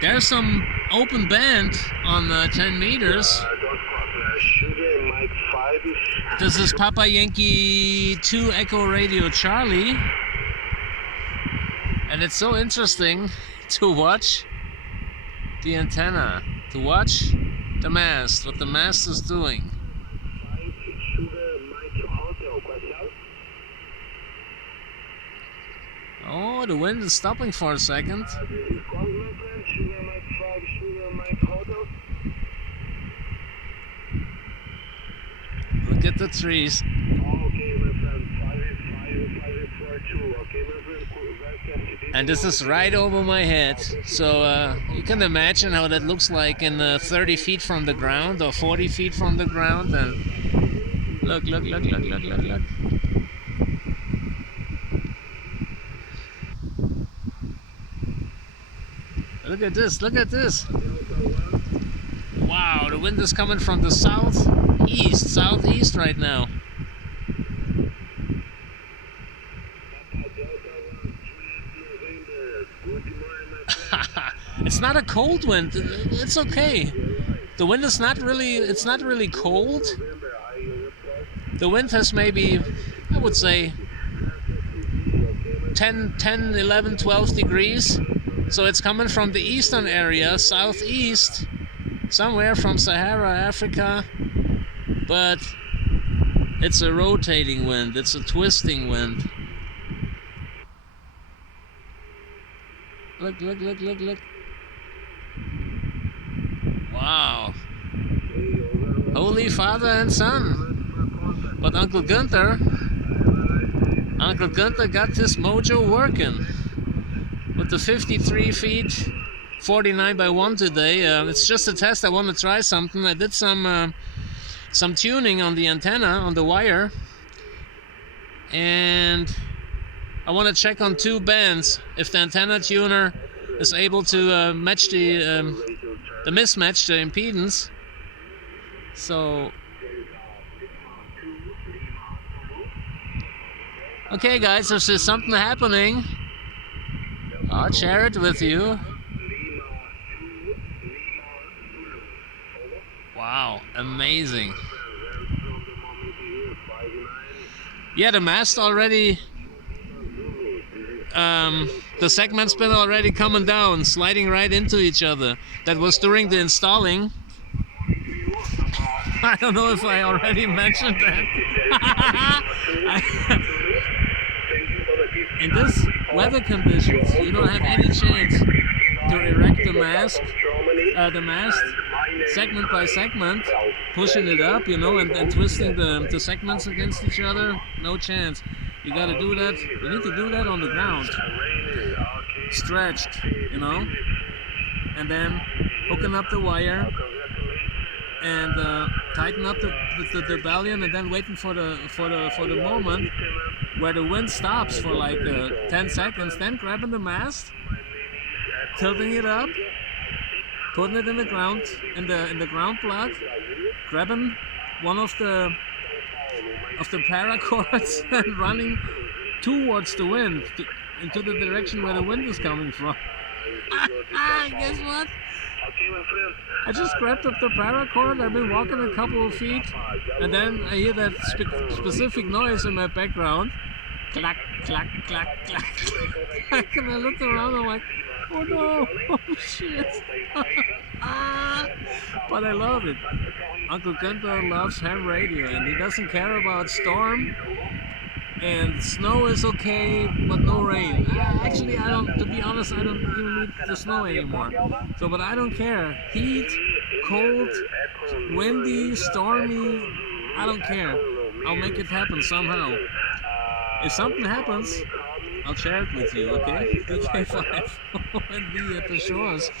There's some open band on 10 meters. This is Papa Yankee 2 Echo Radio Charlie. And it's so interesting to watch the antenna, to watch the mast, what the mast is doing. Oh, the wind is stopping for a second. Look at the trees. And this is right over my head. So you can imagine how that looks like in 30 feet from the ground or 40 feet from the ground. And look. Look at this. Wow, the wind is coming from the southeast right now. It's not a cold wind. It's okay. The wind is not really cold. The wind has maybe, I would say, 10, 11, 12 degrees. So it's coming from the eastern area, southeast, somewhere from Sahara, Africa. But it's a rotating wind. It's a twisting wind. Look. Wow. Holy Father and Son. But Uncle Gunther got this mojo working. With the 53 feet, 49 by 1 today. It's just a test. I want to try something. I did some tuning on the antenna, on the wire. And I want to check on 2 bands if the antenna tuner is able to match the mismatch, the impedance. So, okay guys, if there's something happening, I'll share it with you. Wow, amazing. Yeah, the mast already, the segment's been already coming down, sliding right into each other. That was during the installing. I don't know if I already mentioned that. In this weather conditions, you don't have any chance to erect the mast segment by segment, pushing it up, and twisting the segments against each other. No chance. You gotta do that. You need to do that on the ground, stretched, and then hooking up the wire and tighten up the ballion, and then waiting for the moment where the wind stops for like 10 seconds, then grabbing the mast, tilting it up, putting it in the ground, in the ground plug, grabbing one of the paracords and running towards the wind, into the direction where the wind is coming from. Guess what? I just grabbed up the paracord. I've been walking a couple of feet, and then I hear that specific noise in my background. Clack, clack, clack, clack. And I looked around, I'm like, oh no, oh shit. But I love it. Uncle Gunther loves ham radio, and he doesn't care about storm. And snow is okay, but no rain. Actually, to be honest, I don't even need the snow anymore. So, but I don't care. Heat, cold, windy, stormy, I don't care. I'll make it happen somehow. If something happens, I'll share it with you, okay? DK5 and be at the shores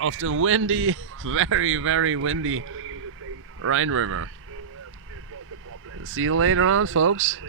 of the windy, very, very windy Rhine River. See you later on, folks.